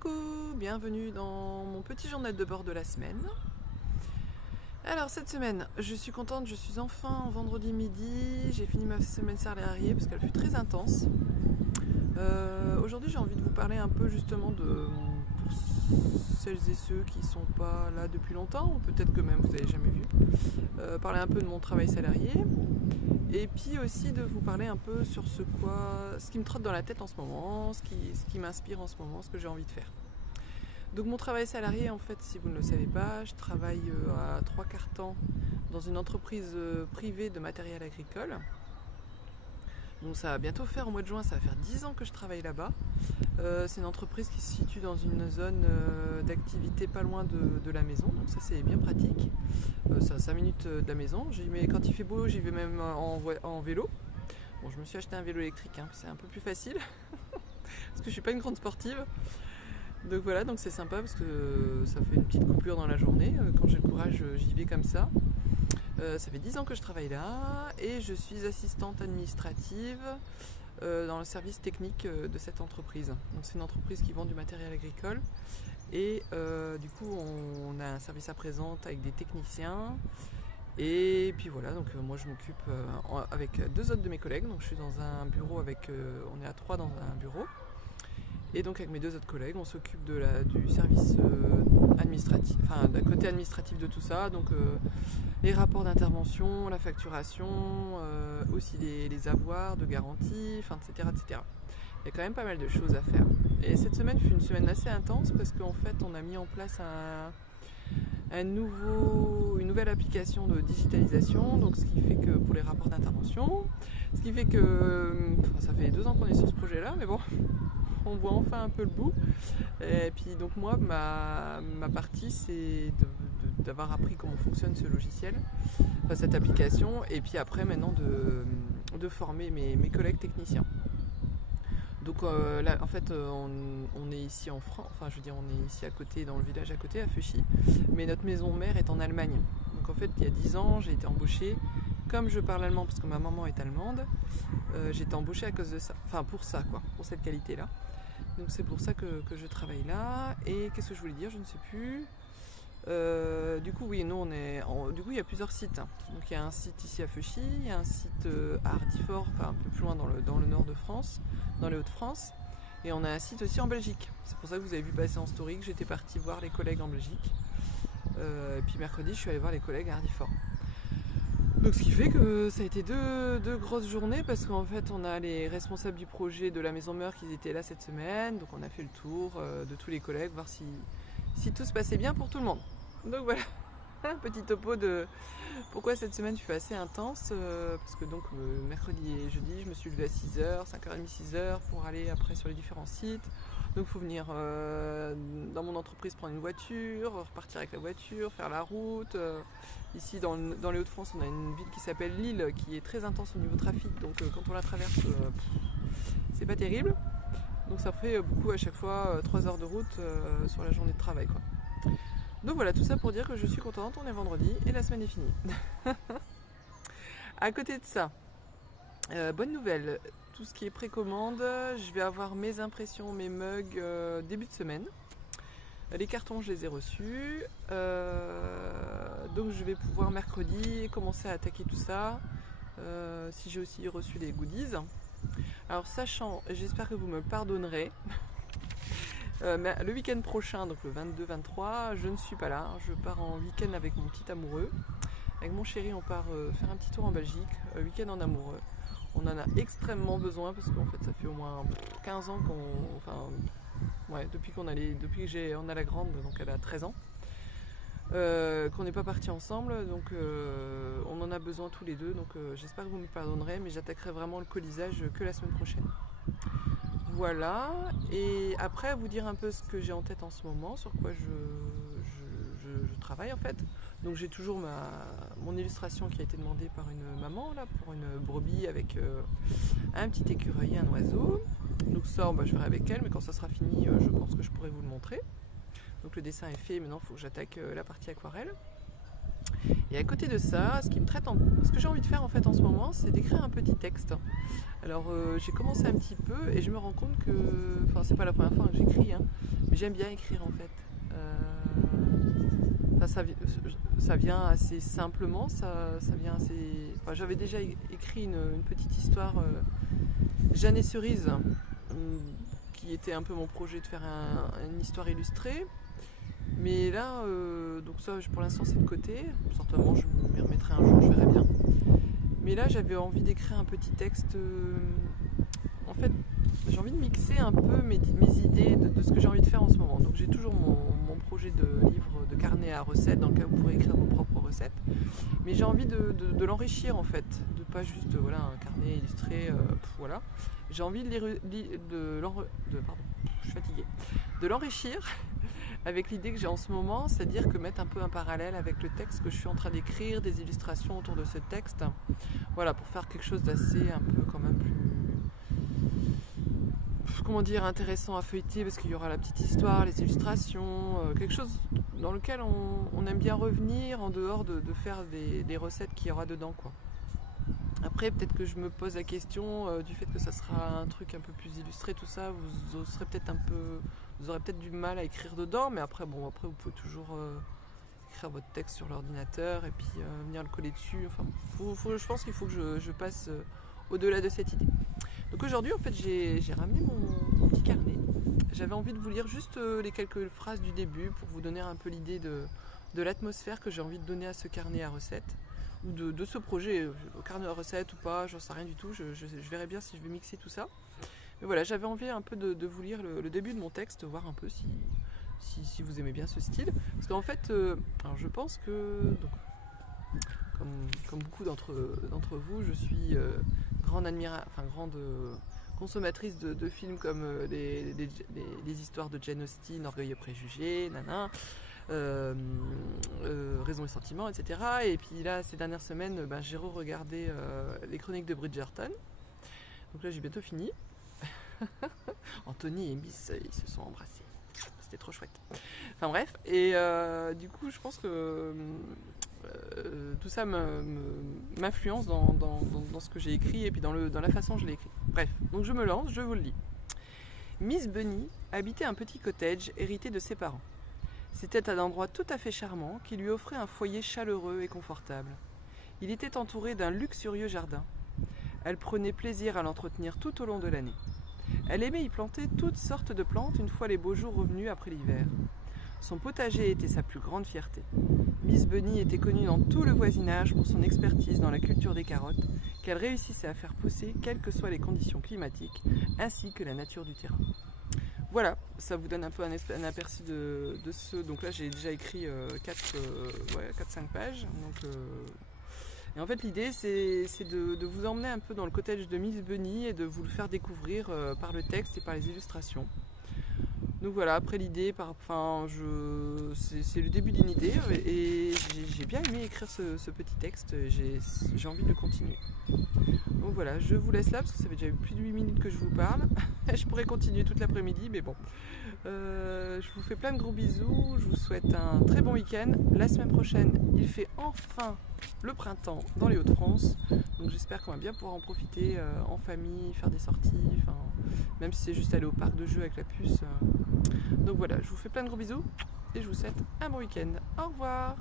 Coucou, bienvenue dans mon petit journal de bord de la semaine. Alors cette semaine, je suis contente, je suis enfin vendredi midi, j'ai fini ma semaine salariée parce qu'elle fut très intense. Aujourd'hui j'ai envie de vous parler un peu justement pour celles et ceux qui ne sont pas là depuis longtemps, ou peut-être que même vous n'avez jamais vu, parler un peu de mon travail salarié. Et puis aussi de vous parler un peu sur ce qui me trotte dans la tête en ce moment, ce qui m'inspire en ce moment, ce que j'ai envie de faire. Donc mon travail salarié, en fait, si vous ne le savez pas, je travaille à 3/4 temps dans une entreprise privée de matériel agricole. Donc ça va bientôt faire, au mois de juin, ça va faire 10 ans que je travaille là-bas. C'est une entreprise qui se situe dans une zone d'activité pas loin de la maison, donc ça c'est bien pratique. C'est à 5 minutes de la maison. Mais quand il fait beau, j'y vais même en vélo. Bon, je me suis acheté un vélo électrique, c'est un peu plus facile parce que je suis pas une grande sportive. Donc voilà, donc c'est sympa parce que ça fait une petite coupure dans la journée. Quand j'ai le courage, j'y vais comme ça. Ça fait 10 ans que je travaille là et je suis assistante administrative dans le service technique de cette entreprise. Donc c'est une entreprise qui vend du matériel agricole et du coup on a un service à présente avec des techniciens. Et puis voilà, donc moi je m'occupe avec deux autres de mes collègues. Donc je suis dans un bureau on est à 3 dans un bureau. Et donc avec mes deux autres collègues, on s'occupe du service administratif, enfin d'un côté administratif de tout ça, donc les rapports d'intervention, la facturation, aussi les avoirs de garantie, enfin, etc., etc. Il y a quand même pas mal de choses à faire. Et cette semaine fut une semaine assez intense parce qu'en fait on a mis en place une nouvelle application de digitalisation, donc ce qui fait que pour les rapports d'intervention, ce qui fait que ça fait 2 ans qu'on est sur ce projet-là, mais bon, on voit enfin un peu le bout. Et puis donc moi, ma partie, c'est d'avoir appris comment fonctionne ce logiciel, enfin, cette application, et puis après maintenant de former mes collègues techniciens. Donc là, en fait, on est ici en France, enfin je veux dire, on est ici à côté, dans le village à côté, à Feuchy, mais notre maison mère est en Allemagne. Donc en fait, il y a 10 ans, j'ai été embauchée, comme je parle allemand, parce que ma maman est allemande, j'ai été embauchée à cause de ça, enfin pour ça, quoi, pour cette qualité-là. Donc c'est pour ça que je travaille là. Et qu'est-ce que je voulais dire, je ne sais plus. Du coup, oui, nous du coup, il y a plusieurs sites. Donc il y a un site ici à Feuchy, il y a un site à Hardifort, enfin un peu plus loin dans le nord de France, dans les Hauts-de-France. Et on a un site aussi en Belgique. C'est pour ça que vous avez vu passer en story que j'étais partie voir les collègues en Belgique. Et puis mercredi, je suis allée voir les collègues à Hardifort. Donc ce qui fait que ça a été deux grosses journées parce qu'en fait on a les responsables du projet de la Maison Meur qui étaient là cette semaine. Donc on a fait le tour de tous les collègues, voir si tout se passait bien pour tout le monde. Donc voilà, un petit topo de pourquoi cette semaine fut assez intense. Parce que donc mercredi et jeudi je me suis levée à 6h, 5h30, 6h pour aller après sur les différents sites. Donc il faut venir dans mon entreprise prendre une voiture, repartir avec la voiture, faire la route. Ici dans les Hauts-de-France on a une ville qui s'appelle Lille qui est très intense au niveau trafic. Donc quand on la traverse c'est pas terrible. Donc ça fait beaucoup à chaque fois 3 heures de route sur la journée de travail, quoi. Donc voilà, tout ça pour dire que je suis contente, on est vendredi et la semaine est finie. À côté de ça, bonne nouvelle, tout ce qui est précommande, je vais avoir mes impressions, mes mugs début de semaine. Les cartons, je les ai reçus. Donc je vais pouvoir mercredi commencer à attaquer tout ça. Si j'ai aussi reçu les goodies. Alors sachant, j'espère que vous me pardonnerez, mais le week-end prochain, donc le 22-23, je ne suis pas là. Je pars en week-end avec mon petit amoureux. Avec mon chéri, on part faire un petit tour en Belgique, week-end en amoureux. On en a extrêmement besoin parce qu'en fait ça fait au moins 15 ans depuis qu'on a on a la grande, donc elle a 13 ans, qu'on n'est pas partis ensemble, donc on en a besoin tous les deux, donc j'espère que vous me pardonnerez, mais j'attaquerai vraiment le colisage que la semaine prochaine. Voilà, et après vous dire un peu ce que j'ai en tête en ce moment, sur quoi je travaille en fait. Donc j'ai toujours mon illustration qui a été demandée par une maman là, pour une brebis avec un petit écureuil et un oiseau. Donc ça, je verrai avec elle, mais quand ça sera fini, je pense que je pourrai vous le montrer. Donc le dessin est fait, maintenant il faut que j'attaque la partie aquarelle. Et à côté de ça, ce que j'ai envie de faire en fait en ce moment, c'est d'écrire un petit texte. Alors j'ai commencé un petit peu et je me rends compte que, enfin c'est pas la première fois que j'écris, Mais j'aime bien écrire en fait. Ça vient assez simplement, ça vient assez... Enfin, j'avais déjà écrit une petite histoire, Jeanne et Cerise, qui était un peu mon projet de faire une histoire illustrée. Mais là, donc ça pour l'instant c'est de côté, certainement je m'y remettrai un jour, je verrai bien. Mais là j'avais envie d'écrire un petit texte, en fait j'ai envie de mixer un peu mes idées de ce que j'ai envie de faire en ce moment. Donc j'ai toujours mon projet de livre, de carnet à recettes, dans lequel vous pourrez écrire vos propres recettes. Mais j'ai envie de l'enrichir en fait, de pas juste voilà, un carnet illustré, voilà. J'ai envie de l'enrichir avec l'idée que j'ai en ce moment, c'est-à-dire que mettre un peu un parallèle avec le texte que je suis en train d'écrire, des illustrations autour de ce texte, voilà, pour faire quelque chose d'assez un peu quand même plus, comment dire, intéressant à feuilleter, parce qu'il y aura la petite histoire, les illustrations, quelque chose dans lequel on aime bien revenir en dehors de faire des recettes qu'il y aura dedans, quoi. Après, peut-être que je me pose la question du fait que ça sera un truc un peu plus illustré, tout ça, vous aurez peut-être du mal à écrire dedans, mais après vous pouvez toujours écrire votre texte sur l'ordinateur et puis venir le coller dessus. Enfin, je pense qu'il faut que je passe au-delà de cette idée. Donc aujourd'hui, en fait, j'ai ramené mon petit carnet. J'avais envie de vous lire juste les quelques phrases du début pour vous donner un peu l'idée de l'atmosphère que j'ai envie de donner à ce carnet à recettes. Ou de ce projet, carnet à recettes ou pas, j'en sais rien du tout, je verrai bien si je vais mixer tout ça. Mais voilà, j'avais envie un peu de vous lire le début de mon texte, voir un peu si vous aimez bien ce style. Parce qu'en fait, alors je pense que, donc, comme beaucoup d'entre vous, je suis grande consommatrice de films comme les histoires de Jane Austen, Orgueil et préjugés, Raison et sentiments, etc. Et puis là, ces dernières semaines, j'ai re-regardé les Chroniques de Bridgerton. Donc là, j'ai bientôt fini. Anthony et Miss, ils se sont embrassés. C'était trop chouette. Enfin bref, et du coup, je pense que tout ça m'influence dans ce que j'ai écrit et puis dans la façon dont je l'ai écrit. Bref, donc je me lance, je vous le lis. Miss Bunny habitait un petit cottage hérité de ses parents. C'était un endroit tout à fait charmant qui lui offrait un foyer chaleureux et confortable. Il était entouré d'un luxurieux jardin. Elle prenait plaisir à l'entretenir tout au long de l'année. Elle aimait y planter toutes sortes de plantes une fois les beaux jours revenus après l'hiver. Son potager était sa plus grande fierté. Miss Bunny était connue dans tout le voisinage pour son expertise dans la culture des carottes, qu'elle réussissait à faire pousser quelles que soient les conditions climatiques, ainsi que la nature du terrain. Voilà, ça vous donne un peu un aperçu de ce... Donc là, j'ai déjà écrit 4-5 pages. Donc, et en fait, l'idée, c'est de vous emmener un peu dans le cottage de Miss Bunny et de vous le faire découvrir par le texte et par les illustrations. Donc voilà, après l'idée, c'est le début d'une idée et j'ai bien aimé écrire ce petit texte, j'ai envie de le continuer. Donc voilà, je vous laisse là parce que ça fait déjà plus de 8 minutes que je vous parle. Je pourrais continuer toute l'après-midi, mais bon. Je vous fais plein de gros bisous, je vous souhaite un très bon week-end. La semaine prochaine, il fait enfin le printemps dans les Hauts-de-France. Donc j'espère qu'on va bien pouvoir en profiter en famille, faire des sorties, même si c'est juste aller au parc de jeux avec la puce. Donc voilà, je vous fais plein de gros bisous et je vous souhaite un bon week-end. Au revoir!